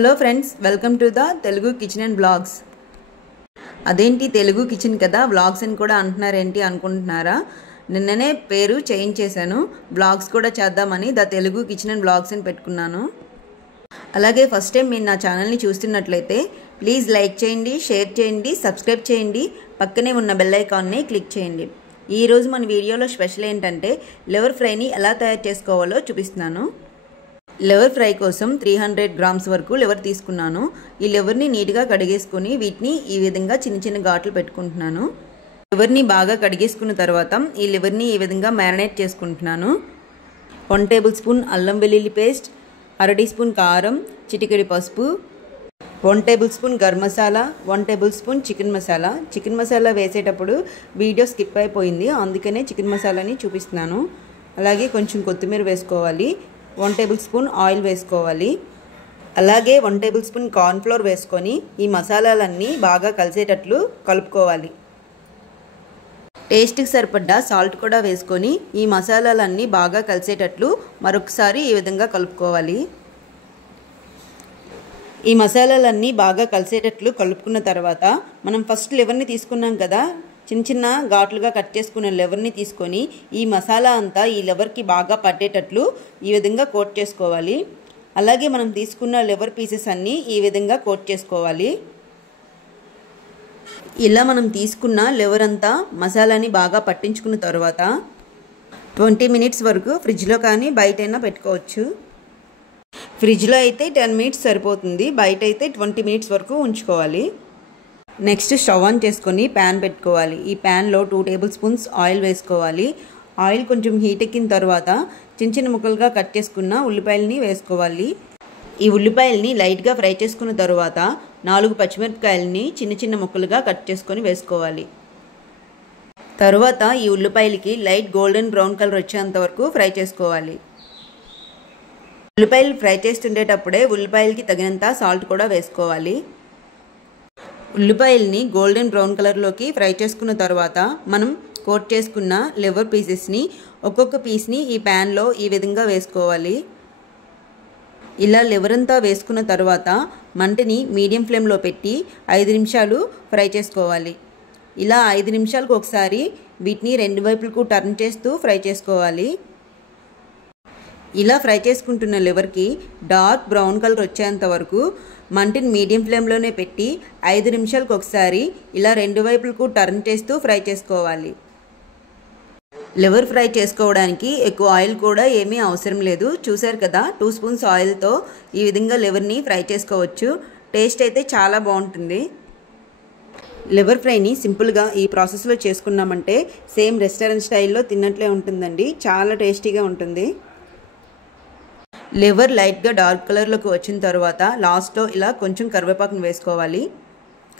Hello friends, welcome to the Telugu kitchen and blogs. అదేంటి Telugu kitchen కదా blogs అని కూడా అంటున్నారేంటి అనుకుంటున్నారా? నిన్ననే పేరు చేంజ్ చేశాను, బ్లాగ్స్ కూడా చేద్దామని the Telugu kitchen and blogs అని పెట్టుకున్నాను. అలాగే ఫస్ట్ టైం మీరు నా ఛానల్ని చూస్తున్నట్లయితే ప్లీజ్ లైక్ చేయండి, షేర్ చేయండి, సబ్స్క్రైబ్ చేయండి, పక్కనే ఉన్న బెల్ ఐకాన్ని క్లిక్ చేయండి. ఈరోజు మన వీడియోలో స్పెషల్ ఏంటంటే లివర్ ఫ్రైని ఎలా తయారు చేసుకోవాలో చూపిస్తున్నాను. లివర్ ఫ్రై కోసం 300 గ్రామ్స్ వరకు లివర్ తీసుకున్నాను. ఈ లివర్ని నీట్గా కడిగేసుకొని వీటిని ఈ విధంగా చిన్న చిన్న ఘాట్లు పెట్టుకుంటున్నాను. లివర్ని బాగా కడిగేసుకున్న తర్వాత ఈ లివర్ని ఈ విధంగా మ్యారినేట్ చేసుకుంటున్నాను. 1 టేబుల్ స్పూన్ అల్లం వెల్లుల్లి పేస్ట్, 1/2 టీ స్పూన్ కారం, చిటికెడు పసుపు, 1 table spoon garam masala, 1 table spoon chicken masala. Chicken masala వేసేటప్పుడు వీడియో స్కిప్ అయిపోయింది, అందుకనే చికెన్ మసాలాని చూపిస్తున్నాను. అలాగే కొంచెం కొత్తిమీర వేసుకోవాలి. 1 టేబుల్ స్పూన్ ఆయిల్ వేసుకోవాలి. అలాగే 1 టేబుల్ స్పూన్ కార్న్ఫ్లోర్ వేసుకొని ఈ మసాలాలన్నీ బాగా కలిసేటట్లు కలుపుకోవాలి. టేస్ట్కి సరిపడ్డ సాల్ట్ కూడా వేసుకొని ఈ మసాలాలన్నీ బాగా కలిసేటట్లు మరొకసారి ఈ విధంగా కలుపుకోవాలి. ఈ మసాలాలన్నీ బాగా కలిసేటట్లు కలుపుకున్న తర్వాత మనం ఫస్ట్ లివర్ని తీసుకున్నాం కదా, చిన్న చిన్న ఘాట్లుగా కట్ చేసుకున్న లివర్ని తీసుకొని ఈ మసాలా అంతా ఈ లివర్కి బాగా పట్టేటట్లు ఈ విధంగా కోట్ చేసుకోవాలి. అలాగే మనం తీసుకున్న లివర్ పీసెస్ అన్నీ ఈ విధంగా కోట్ చేసుకోవాలి. ఇలా మనం తీసుకున్న లివర్ అంతా మసాలాని బాగా పట్టించుకున్న తర్వాత 20 మినిట్స్ వరకు ఫ్రిడ్జ్లో కానీ బయటైనా పెట్టుకోవచ్చు. ఫ్రిడ్జ్లో అయితే 10 మినిట్స్ సరిపోతుంది, బయట అయితే 20 మినిట్స్ వరకు ఉంచుకోవాలి. నెక్స్ట్ స్టవ్ ఆన్ చేసుకొని ప్యాన్ పెట్టుకోవాలి. ఈ ప్యాన్లో 2 టేబుల్ స్పూన్స్ ఆయిల్ వేసుకోవాలి. ఆయిల్ కొంచెం హీట్ ఎక్కిన తర్వాత చిన్న చిన్న ముక్కలుగా కట్ చేసుకున్న ఉల్లిపాయలని వేసుకోవాలి. ఈ ఉల్లిపాయలని లైట్గా ఫ్రై చేసుకున్న తర్వాత 4 పచ్చిమిరపకాయలని చిన్న చిన్న ముక్కలుగా కట్ చేసుకొని వేసుకోవాలి. తర్వాత ఈ ఉల్లిపాయలకి లైట్ గోల్డెన్ బ్రౌన్ కలర్ వచ్చేంత వరకు ఫ్రై చేసుకోవాలి. ఉల్లిపాయలు ఫ్రై చేస్తుండేటప్పుడే ఉల్లిపాయలకి తగినంత సాల్ట్ కూడా వేసుకోవాలి. ఉల్లిపాయల్ని గోల్డెన్ బ్రౌన్ కలర్లోకి ఫ్రై చేసుకున్న తర్వాత మనం కోట్ చేసుకున్న లివర్ పీసెస్ని ఒక్కొక్క పీస్ని ఈ ప్యాన్లో ఈ విధంగా వేసుకోవాలి. ఇలా లివర్ అంతా వేసుకున్న తర్వాత మంటని మీడియం ఫ్లేమ్లో పెట్టి 5 నిమిషాలు ఫ్రై చేసుకోవాలి. ఇలా 5 నిమిషాలకు ఒకసారి వీటిని 2 వైపులకు టర్న్ చేస్తూ ఫ్రై చేసుకోవాలి. ఇలా ఫ్రై చేసుకుంటున్న లివర్కి డార్క్ బ్రౌన్ కలర్ వచ్చేంత వరకు మంటని మీడియం ఫ్లేమ్లోనే పెట్టి 5 నిమిషాలకు ఒకసారి ఇలా 2 వైపులకు టర్న్ చేస్తూ ఫ్రై చేసుకోవాలి. లివర్ ఫ్రై చేసుకోవడానికి ఎక్కువ ఆయిల్ కూడా ఏమీ అవసరం లేదు. చూసారు కదా, 2 స్పూన్స్ ఆయిల్తో ఈ విధంగా లివర్ని ఫ్రై చేసుకోవచ్చు. టేస్ట్ అయితే చాలా బాగుంటుంది. లివర్ ఫ్రైని సింపుల్గా ఈ ప్రాసెస్లో చేసుకున్నామంటే సేమ్ రెస్టారెంట్ స్టైల్లో తిన్నట్లే ఉంటుందండి, చాలా టేస్టీగా ఉంటుంది. లివర్ లైట్గా డార్క్ కలర్లోకి వచ్చిన తర్వాత లాస్ట్లో ఇలా కొంచెం కరివేపాకును వేసుకోవాలి.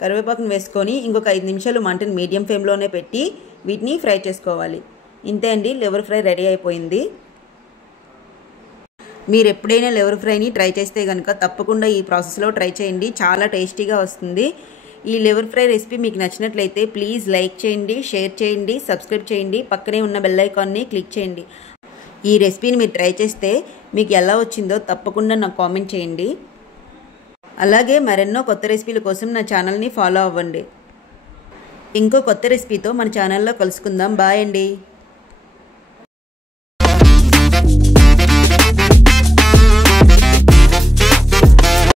కరివేపాకును వేసుకొని ఇంకొక 5 నిమిషాలు మంటని మీడియం ఫ్లేమ్లోనే పెట్టి వీటిని ఫ్రై చేసుకోవాలి. ఇంతే అండి, లివర్ ఫ్రై రెడీ అయిపోయింది. మీరు ఎప్పుడైనా లివర్ ఫ్రైని ట్రై చేస్తే కనుక తప్పకుండా ఈ ప్రాసెస్లో ట్రై చేయండి, చాలా టేస్టీగా వస్తుంది. ఈ లివర్ ఫ్రై రెసిపీ మీకు నచ్చినట్లయితే ప్లీజ్ లైక్ చేయండి, షేర్ చేయండి, సబ్స్క్రైబ్ చేయండి, పక్కనే ఉన్న బెల్ ఐకాన్ని క్లిక్ చేయండి. ఈ రెసిపీని మీరు ట్రై చేస్తే మీకు ఎలా వచ్చిందో తప్పకుండా నాకు కామెంట్ చేయండి. అలాగే మరెన్నో కొత్త రెసిపీల కోసం నా ఛానల్ని ఫాలో అవ్వండి. ఇంకో కొత్త రెసిపీతో మన ఛానల్లో కలుసుకుందాం. బాయ్ అండి.